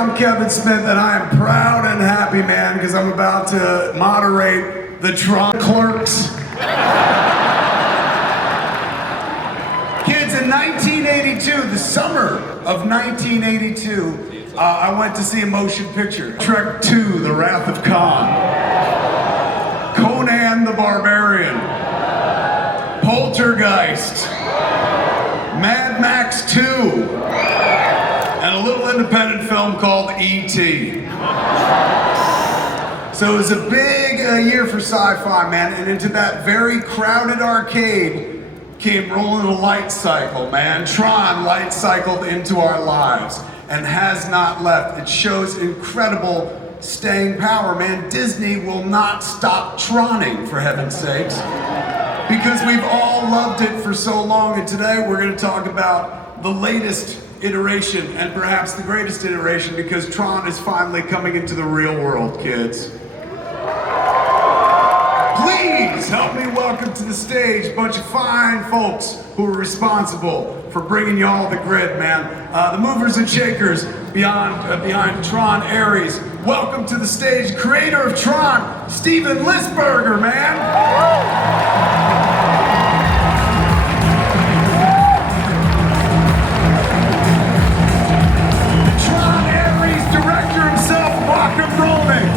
I'm Kevin Smith, and I am proud and happy, man, because I'm about to moderate the Tron Clerks. Kids, in 1982, the summer of 1982, I went to see a motion picture. Trek 2, The Wrath of Khan. Conan the Barbarian. Poltergeist. Mad Max 2. And a little independent film called E.T. So it was a big year for sci-fi, man, and into that very crowded arcade came rolling a light cycle, man. Tron light cycled into our lives and has not left. It shows incredible staying power, man. Disney will not stop Troning, for heaven's sakes, because we've all loved it for so long. And today we're going to talk about the latest iteration and perhaps the greatest iteration, because Tron is finally coming into the real world, kids. Please help me welcome to the stage a bunch of fine folks who are responsible for bringing y'all the grid, man. The movers and shakers behind Tron Aries. Welcome to the stage, creator of Tron, Steven Lisberger, man. Tron Aries director himself, Joachim Rønning.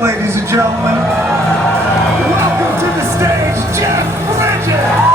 Ladies and gentlemen, welcome to the stage, Jeff Bridges!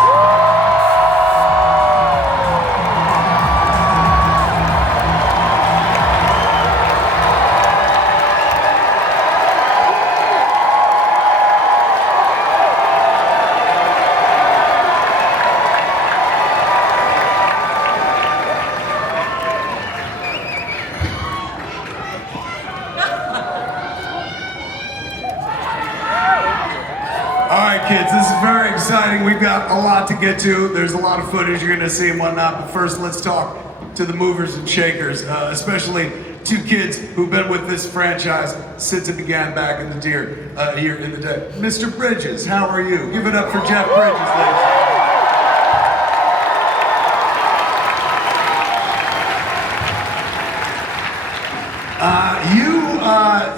Kids, this is very exciting. We've got a lot to get to. There's a lot of footage you're gonna see and whatnot, but first let's talk to the movers and shakers, especially two kids who've been with this franchise since it began back in the year in the day. Mr. Bridges, how are you? Give it up for Jeff Bridges, ladies.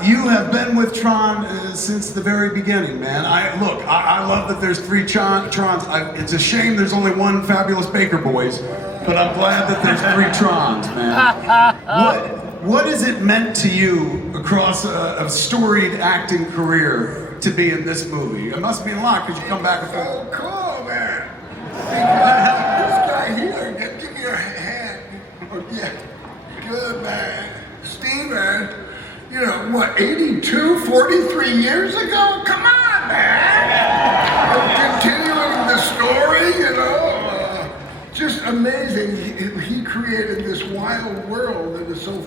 You have been with Tron since the very beginning, man. I love that there's three Trons. It's a shame there's only one Fabulous Baker Boys, but I'm glad that there's three Trons, man. What has it meant to you across a storied acting career to be in this movie? It must mean a lot because you come back and oh, cool, man. This guy here, give me your hand. Oh, yeah, good, man. Steven. You know, what, 82, 43 years ago? Come on, man! Continuing the story, you know, just amazing. He created this wild world that is so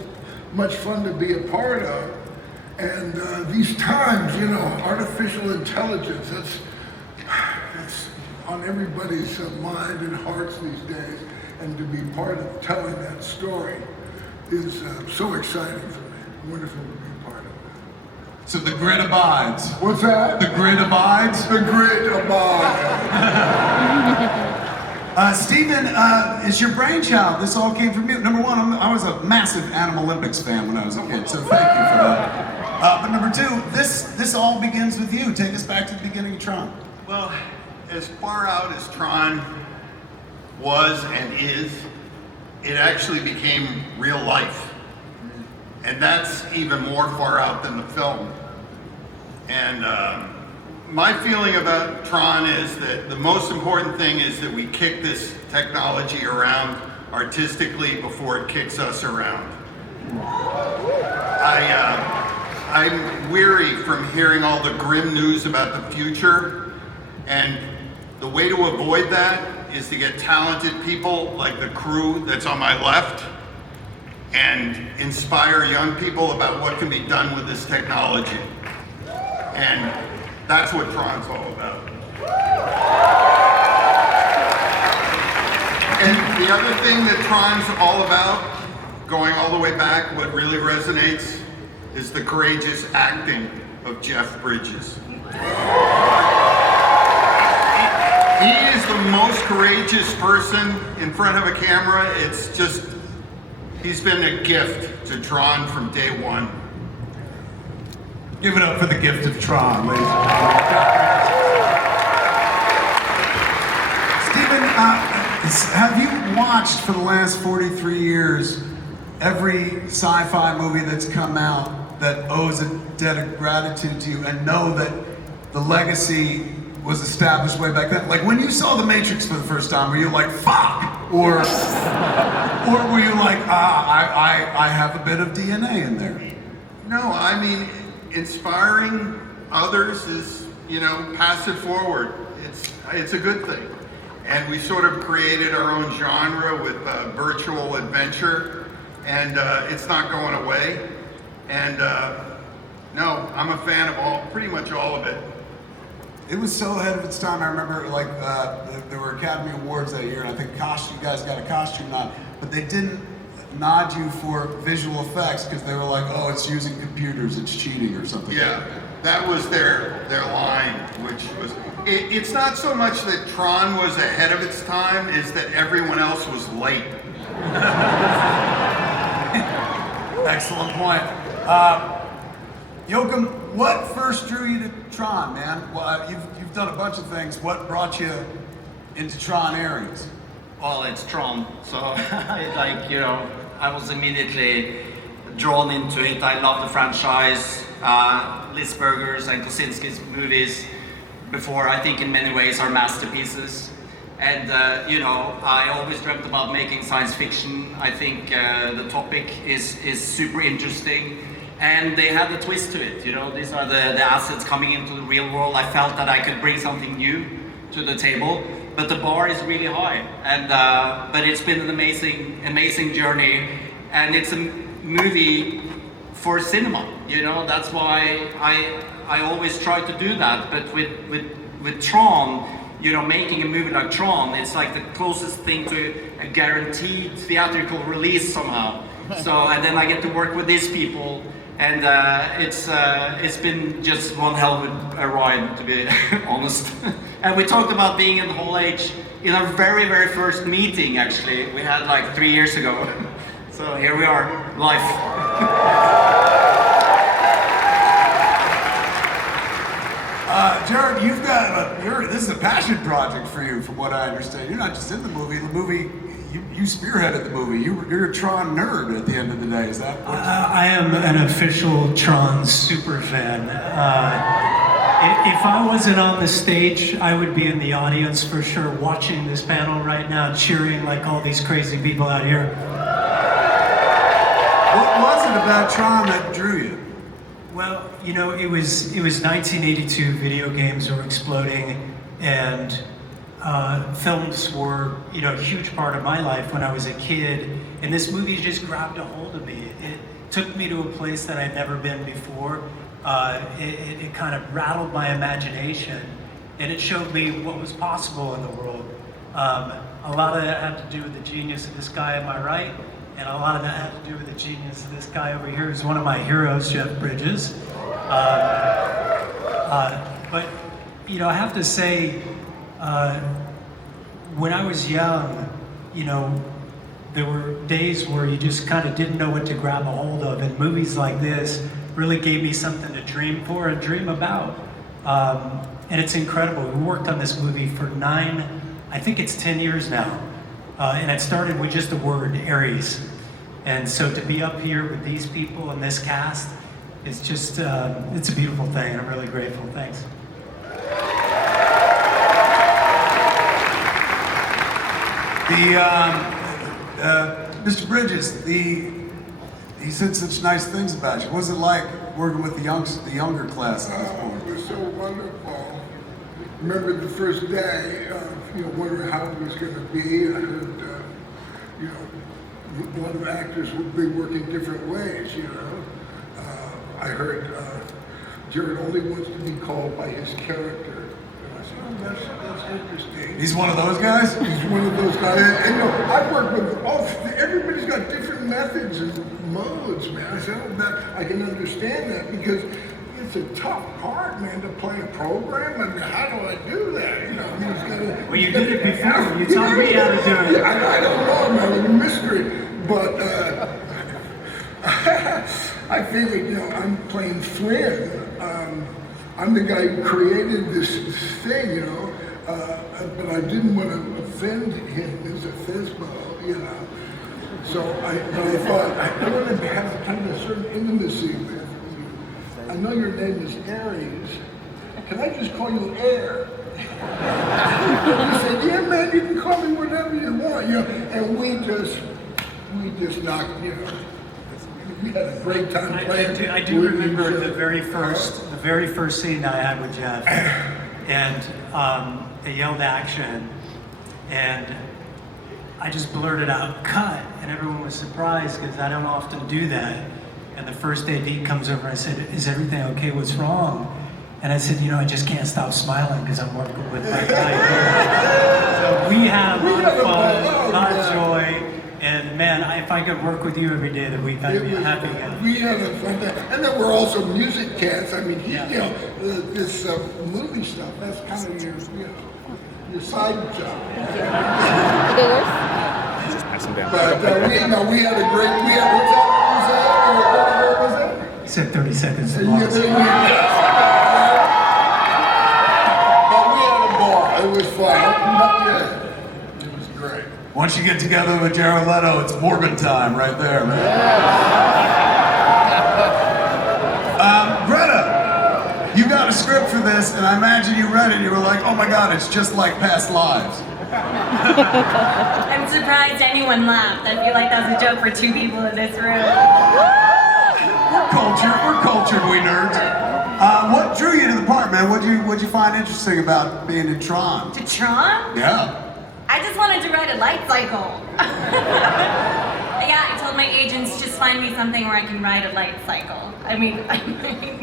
much fun to be a part of. And these times, you know, artificial intelligence, that's on everybody's mind and hearts these days. And to be part of telling that story is so exciting for me. Wonderful to be part of that. So the grid abides. What's that? The grid abides? The grid abides. Stephen, it's your brainchild. This all came from you. Number one, I was a massive Animal Olympics fan when I was a kid, so thank you for that. But number two, this all begins with you. Take us back to the beginning of Tron. Well, as far out as Tron was and is, it actually became real life. And that's even more far out than the film. And my feeling about Tron is that the most important thing is that we kick this technology around artistically before it kicks us around. I'm weary from hearing all the grim news about the future, and the way to avoid that is to get talented people like the crew that's on my left and inspire young people about what can be done with this technology. And that's what Tron's all about. And the other thing that Tron's all about, going all the way back, what really resonates is the courageous acting of Jeff Bridges. He is the most courageous person in front of a camera. It's just, he's been a gift to Tron from day one. Give it up for the gift of Tron, ladies and gentlemen. Stephen, have you watched for the last 43 years every sci-fi movie that's come out that owes a debt of gratitude to you and know that the legacy was established way back then? Like when you saw The Matrix for the first time, were you like, fuck? Or were you like, I have a bit of DNA in there? No, I mean, inspiring others is, you know, pass it forward. It's a good thing. And we sort of created our own genre with virtual adventure, and it's not going away. And no, I'm a fan of pretty much all of it. It was so ahead of its time. I remember like there were Academy Awards that year, and I think you guys got a costume nod, but they didn't nod you for visual effects because they were like, oh, it's using computers, it's cheating or something. Yeah, that was their line, which was, it's not so much that Tron was ahead of its time, is that everyone else was late. Excellent point. Joachim, what first drew you to Tron, man? Well, you've done a bunch of things. What brought you into Tron Aries? Well, it's Tron, so I was immediately drawn into it. I love the franchise, Lisberger's and Kosinski's movies before, I think in many ways are masterpieces. And I always dreamt about making science fiction. I think the topic is super interesting. And they had a twist to it, these are the assets coming into the real world. I felt that I could bring something new to the table, but the bar is really high. And but it's been an amazing journey, and it's a movie for cinema. That's why I always try to do that. But with Tron, making a movie like Tron, it's like the closest thing to a guaranteed theatrical release somehow. So, and then I get to work with these people. And it's been just one hell of a ride, to be honest. And we talked about being in the Hall H in our very, very first meeting, actually. We had like 3 years ago. So here we are, live. Jared, you've got this is a passion project for you, from what I understand. You're not just in the movie. The movie, you spearheaded the movie. You're a Tron nerd at the end of the day. Is that what I am an official Tron super fan. If I wasn't on the stage, I would be in the audience for sure, watching this panel right now, cheering like all these crazy people out here. What was it about Tron that drew you? Well, it was 1982. Video games were exploding, and films were, a huge part of my life when I was a kid. And this movie just grabbed a hold of me. It took me to a place that I'd never been before. It kind of rattled my imagination, and it showed me what was possible in the world. A lot of that had to do with the genius of this guy on my right, and a lot of that had to do with the genius of this guy over here, who's one of my heroes, Jeff Bridges. But, you know, I have to say, when I was young, you know, there were days where you just kind of didn't know what to grab a hold of, and movies like this really gave me something to dream for and dream about. And it's incredible. We worked on this movie for 10 years now. And it started with just the word Aries. And so to be up here with these people and this cast, it's just, it's a beautiful thing, and I'm really grateful. Thanks. Mr. Bridges, he said such nice things about you. What was it like working with the younger class at this point? It was so wonderful. Remember the first day, wondering how it was going to be. I heard, a lot of actors would be working different ways, I heard Jared only wants to be called by his character. And I said, that's interesting. He's one of those guys? He's one of those guys. And I've worked with everybody's got different methods and modes, man. I said, I can understand that because it's a tough part, man, to play a program. I mean, how do I do that? Well, you did it before. You told me how to do it. I don't know, man. It's a mystery. But I figured, I'm playing Flynn. I'm the guy who created this thing, but I didn't want to offend him as a Fizbo, So I thought, I want to have kind of a certain intimacy with you. I know your name is Aries. Can I just call you Air? He said, yeah, man, you can call me whatever you want, And we just knocked, we had a great time playing. I do remember the very first scene I had with Jeff, and they yelled action, and I just blurted out, cut, and everyone was surprised because I don't often do that. And the first AD comes over and I said, is everything okay? What's wrong? And I said, I just can't stop smiling because I'm working with my guy. So we had a lot of fun, a lot of joy. And man, if I could work with you every day of the week, I'd be happy again. We had a fun time. And then we're also music cats. I mean, this movie stuff, that's kind of your side job. Just pass them down. But we had a great, what's that? What was that? You said 30 seconds. But we had a ball. It was fun. It was great. Once you get together with Jared Leto, it's Morbid time right there, man. Greta, you got a script for this, and I imagine you read it and you were like, oh my God, it's just like past lives. I'm surprised anyone laughed. I feel like that was a joke for two people in this room. We're cultured, we nerds. What drew you to the part, man? What'd you find interesting about being in Tron? To Tron? Yeah. I just wanted to ride a light cycle. Yeah, I told my agents, just find me something where I can ride a light cycle. I mean,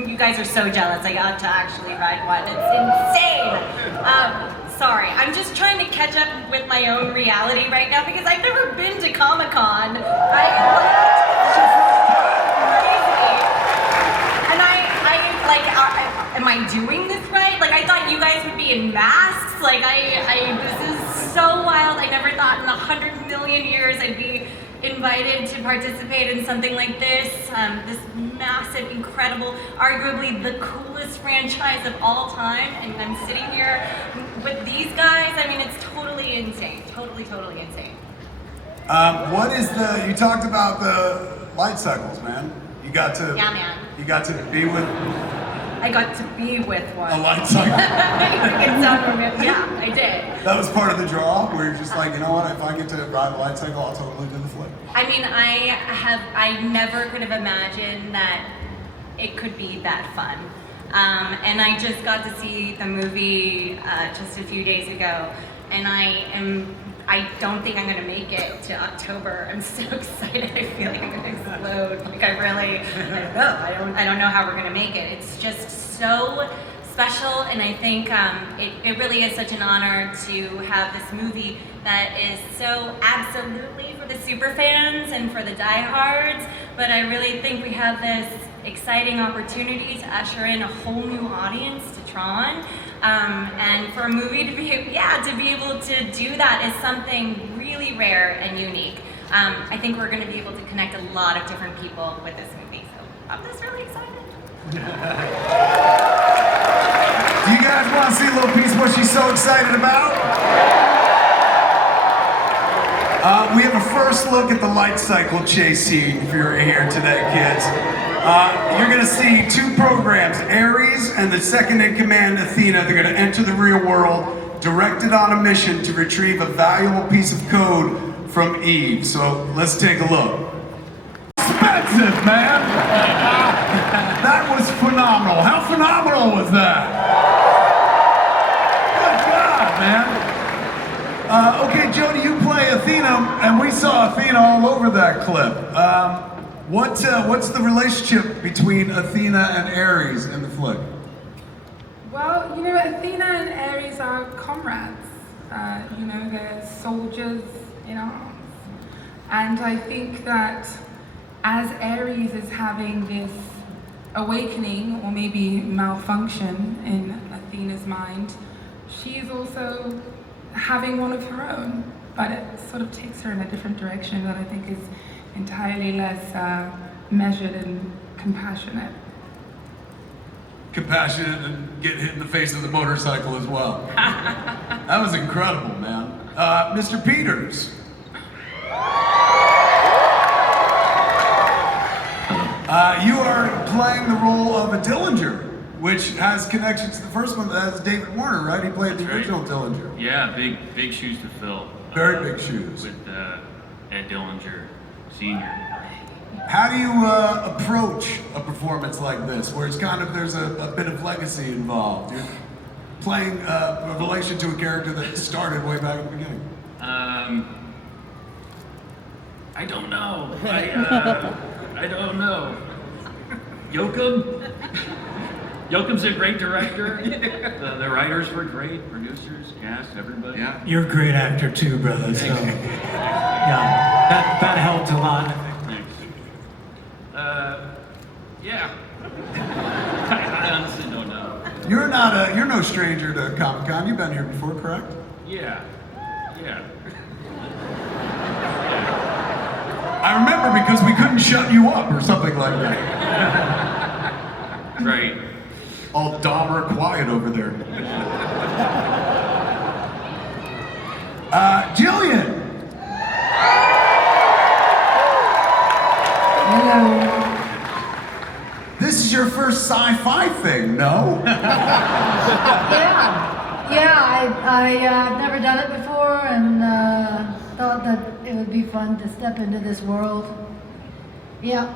you guys are so jealous. I got to actually ride one. It's insane. Sorry, I'm just trying to catch up with my own reality right now because I've never been to Comic-Con. Am I doing this right? Like, I thought you guys would be in masks. Like, this is so wild. I never thought in 100 million years I'd be invited to participate in something like this. This massive, incredible, arguably the coolest franchise of all time. And I'm sitting here with these guys. I mean, it's totally insane. Totally insane. You talked about the light cycles, man. Yeah, man. You got to be with I got to be with one. a light cycle. Yeah, I did. That was part of the draw, where you're just like, you know what, if I get to ride a light cycle, I'll totally do the flip. I mean, I never could have imagined that it could be that fun. And I just got to see the movie just a few days ago, and I I don't think I'm gonna make it to October. I'm so excited. I feel like I'm gonna explode. Like I don't know. I don't know how we're gonna make it. It's just so special, and I think it really is such an honor to have this movie that is so absolutely for the super fans and for the diehards, but I really think we have this exciting opportunity to usher in a whole new audience to Tron, and for a movie to be able to do that is something really rare and unique. I think we're going to be able to connect a lot of different people with this movie, so I'm just really excited. Do you guys want to see a little piece of what she's so excited about? We have a first look at the light cycle chase scene if you're here today, kids. You're going to see two programs, Aries and the second in command, Athena. They're going to enter the real world, directed on a mission to retrieve a valuable piece of code from Eve. So let's take a look. Expensive, man! That was phenomenal. How phenomenal was that? Good job, man. Okay, Jody, you play Athena, and we saw Athena all over that clip. What's the relationship between Athena and Aries in the flick? Well, you know, Athena and Aries are comrades. You know, they're soldiers in arms. And I think that as Aries is having this awakening, or maybe malfunction in Athena's mind, she is also having one of her own, but it sort of takes her in a different direction that I think is entirely less measured and compassionate. Compassionate and get hit in the face with a motorcycle as well. That was incredible, man. Mr. Peters. You are playing the role of a Dillinger, which has connections to the first one. That's David Warner, right? He played the original Dillinger. Yeah, big shoes to fill. Very big shoes. With Ed Dillinger Sr. How do you approach a performance like this, where it's kind of, there's a bit of legacy involved? You're playing a relation to a character that started way back at the beginning. I don't know. I don't know. Joachim's a great director. The writers were great, producers, cast, everybody. Yeah. You're a great actor too, brother. So, yeah, that helped a lot. Thanks. Yeah. I honestly don't know. You're no stranger to Comic-Con. You've been here before, correct? Yeah. I remember because we couldn't shut you up or something like that. Right. All Dahmer quiet over there. Jillian. Hello. This is your first sci-fi thing, no? I've never done it before, and thought that it would be fun to step into this world. Yeah.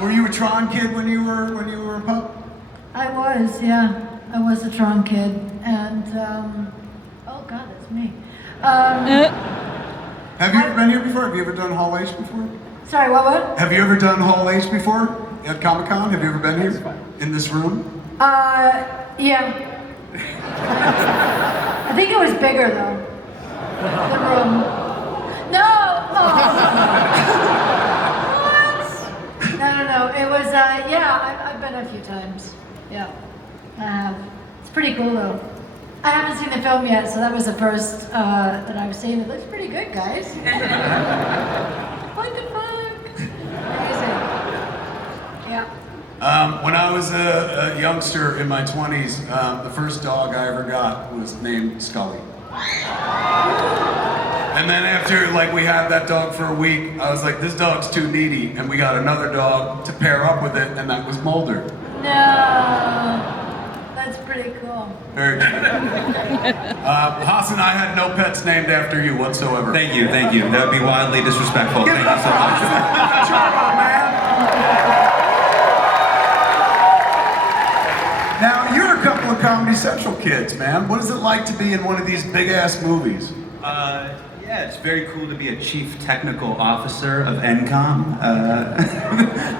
Were you a Tron kid when you were a pup? I was, yeah. I was a Tron kid, and oh God, that's me. Have you ever been here before? Have you ever done Hall H before? Sorry, what? Have you ever done Hall H before at Comic-Con? Have you ever been here in this room? Yeah. I think it was bigger though. The room. No! What? No. It was, I've been a few times. Yeah, I have. It's pretty cool though. I haven't seen the film yet, so that was the first that I was saying. It looks pretty good, guys. What the fuck? Crazy. Yeah. When I was a youngster in my 20s, the first dog I ever got was named Scully. And then after we had that dog for a week, I was like, this dog's too needy, and we got another dog to pair up with it, and that was Mulder. No. That's pretty cool. Very good. Hassan, I had no pets named after you whatsoever. Thank you. That would be wildly disrespectful. Thank you so much. Now, you're a couple of Comedy Central kids, man. What is it like to be in one of these big-ass movies? Yeah, it's very cool to be a Chief Technical Officer of NCOM.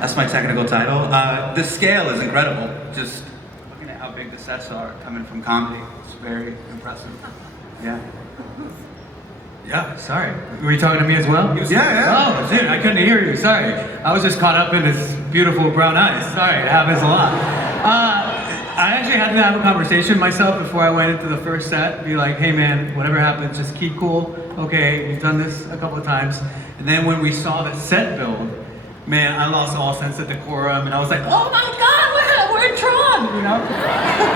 That's my technical title. The scale is incredible. Just looking at how big the sets are coming from comedy. It's very impressive. Yeah. Yeah, sorry. Were you talking to me as well? Yeah. Oh, dude, I couldn't hear you. Sorry. I was just caught up in his beautiful brown eyes. Sorry, it happens a lot. I actually had to have a conversation myself before I went into the first set. Be like, hey man, whatever happens, just keep cool. Okay, we've done this a couple of times. And then when we saw the set build, man, I lost all sense of decorum, and I was like, oh my God, we're in Tron, you know?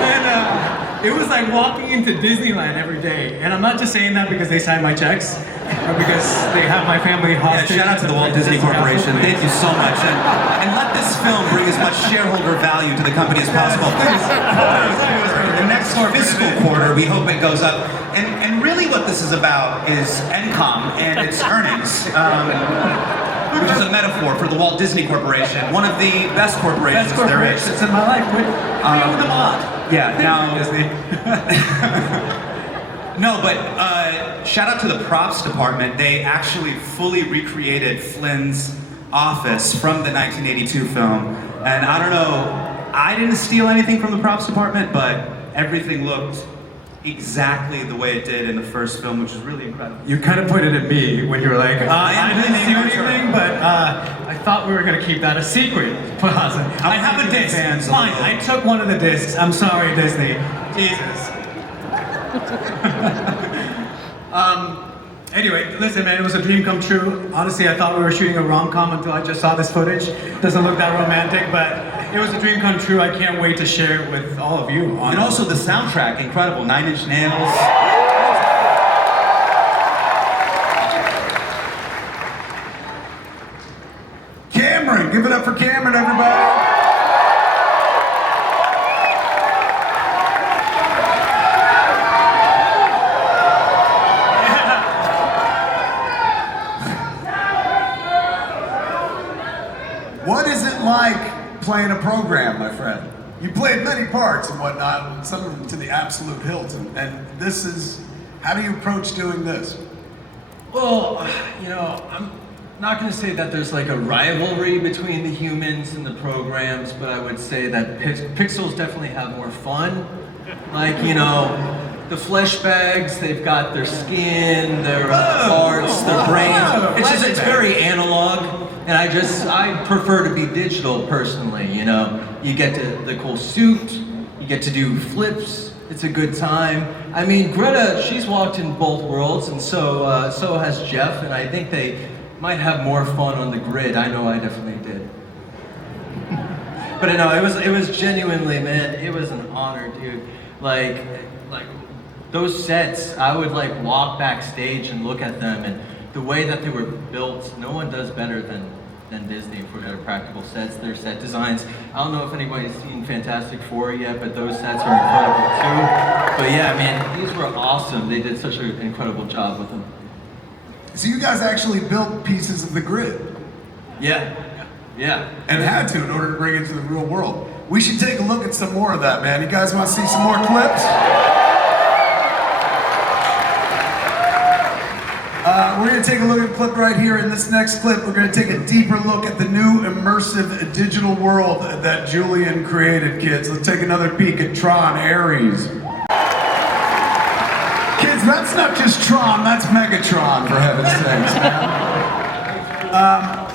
And it was like walking into Disneyland every day. And I'm not just saying that because they signed my checks, or because they have my family hostage. Yeah, shout out to the Walt Disney Corporation. Thank you so much. And let this film bring as much shareholder value to the company as possible. The next fiscal quarter, we hope it goes up. And really what this is about is NCOM and its earnings. Which is a metaphor for the Walt Disney Corporation, one of the best corporations there is. It's in my life. We own them all. Yeah, now Disney. No, but shout out to the props department. They actually fully recreated Flynn's office from the 1982 film. And I don't know, I didn't steal anything from the props department, but everything looked exactly the way it did in the first film, which is really incredible. You kind of pointed at me when you were like, I didn't see anything, but I thought we were going to keep that a secret. I have a disc. Fine, I took one of the discs. I'm sorry, Disney. Jesus. Anyway, listen, man, it was a dream come true. Honestly, I thought we were shooting a rom-com until I just saw this footage. Doesn't look that romantic, but it was a dream come true. I can't wait to share it with all of you. And also the soundtrack, incredible. 9 Inch Nails. Cameron, give it up for Cameron, everybody. What is it like playing a program, my friend? You played many parts and whatnot, some of them to the absolute hilt, and this is, how do you approach doing this? Well, you know, I'm not going to say that there's like a rivalry between the humans and the programs, but I would say that Pixels definitely have more fun. Like, you know, the flesh bags, they've got their skin, their parts, their brains. It's just, it's very analog. And I prefer to be digital personally, you know. You get the cool suit, you get to do flips, it's a good time. I mean, Greta, she's walked in both worlds, and so has Jeff, and I think they might have more fun on the grid. I know I definitely did. But no, it was genuinely, man, it was an honor, dude. Like those sets, I would like walk backstage and look at them, and the way that they were built, no one does better than Disney for their practical sets, their set designs. I don't know if anybody's seen Fantastic Four yet, but those sets are incredible too. But yeah, man, these were awesome. They did such an incredible job with them. So you guys actually built pieces of the grid? Yeah. And had to in order to bring it to the real world. We should take a look at some more of that, man. You guys want to see some more clips? We're going to take a look at a clip right here. In this next clip, we're going to take a deeper look at the new immersive digital world that Julian created, kids. Let's take another peek at Tron Aries. Kids, that's not just Tron, that's Megatron, for heaven's sakes, man.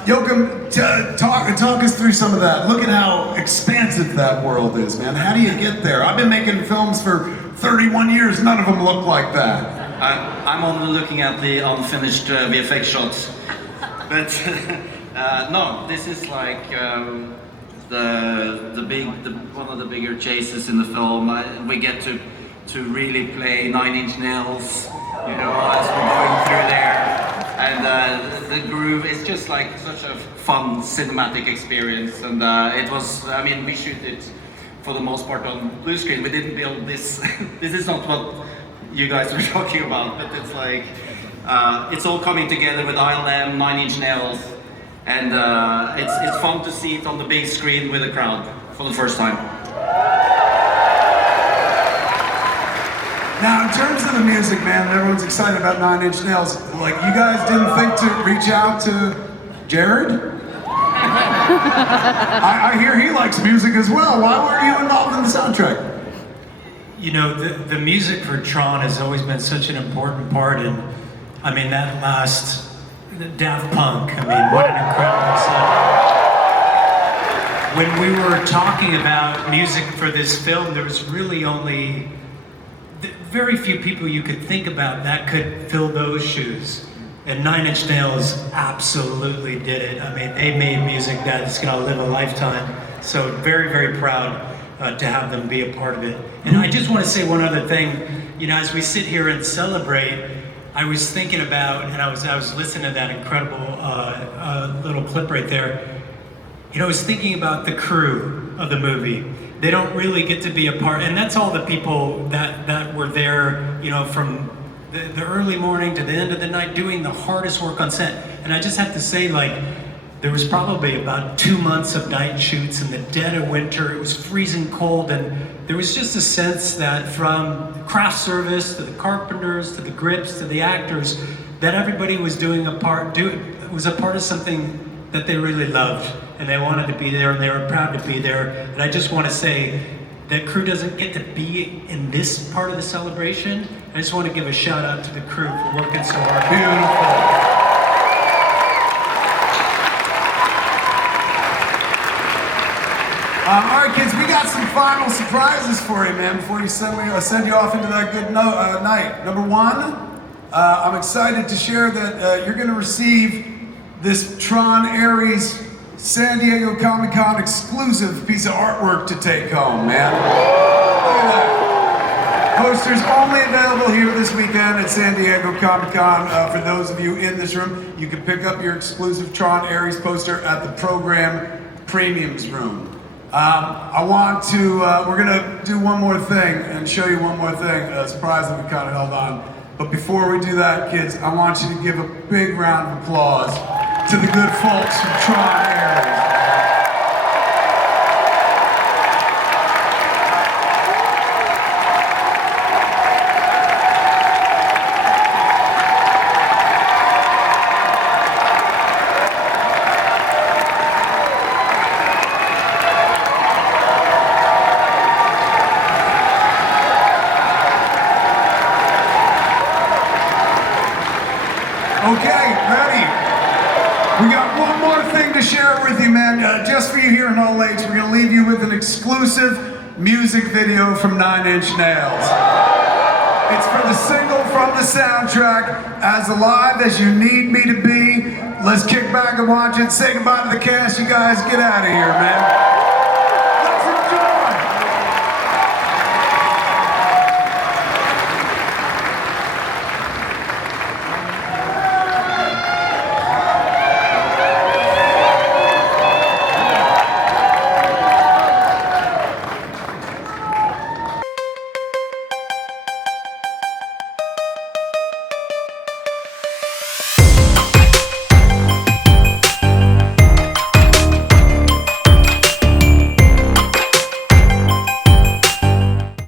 Joachim, talk us through some of that. Look at how expansive that world is, man. How do you get there? I've been making films for 31 years, none of them look like that. I'm only looking at the unfinished VFX shots, but no, this is like one of the bigger chases in the film. We get to really play 9 Inch Nails, you know, as we're going through there, and the groove is just like such a fun cinematic experience. And it was, I mean, we shoot it for the most part on blue screen. We didn't build this. This is not what you guys were talking about, but it's like, it's all coming together with ILM, 9 Inch Nails, and it's fun to see it on the big screen with a crowd for the first time. Now, in terms of the music, man, everyone's excited about Nine Inch Nails. Like, you guys didn't think to reach out to Jared? I hear he likes music as well. Why weren't you involved in the soundtrack? You know, the music for Tron has always been such an important part, and I mean, that last Daft Punk, I mean, what an incredible song. When we were talking about music for this film, there was really only very few people you could think about that could fill those shoes. And Nine Inch Nails absolutely did it. I mean, they made music that's gonna live a lifetime. So very, very proud to have them be a part of it. And I just want to say one other thing. You know, as we sit here and celebrate, I was thinking about, and I was listening to that incredible little clip right there. You know, I was thinking about the crew of the movie. They don't really get to be a part, and that's all the people that were there, you know, from the early morning to the end of the night doing the hardest work on set. And I just have to say, like, there was probably about 2 months of night shoots in the dead of winter. It was freezing cold, and there was just a sense that from craft service to the carpenters to the grips to the actors, that everybody was was a part of something that they really loved, and they wanted to be there, and they were proud to be there. And I just want to say that crew doesn't get to be in this part of the celebration. I just want to give a shout out to the crew for working so hard. Beautiful. All right, kids, we got some final surprises for you, man, before you send you off into that good night. Number one, I'm excited to share that you're going to receive this Tron Aries San Diego Comic-Con exclusive piece of artwork to take home, man. Look at that. Posters only available here this weekend at San Diego Comic-Con. For those of you in this room, you can pick up your exclusive Tron Aries poster at the program Premiums room. We're gonna do one more thing and show you one more thing, a surprise that we kind of held on. But before we do that, kids, I want you to give a big round of applause to the good folks from Tron Aries. Okay, ready? We got one more thing to share with you, man. Just for you here in All Age, we're gonna leave you with an exclusive music video from Nine Inch Nails. It's for the single from the soundtrack, As Alive As You Need Me to Be. Let's kick back and watch it. Say goodbye to the cast. You guys get out of here, man.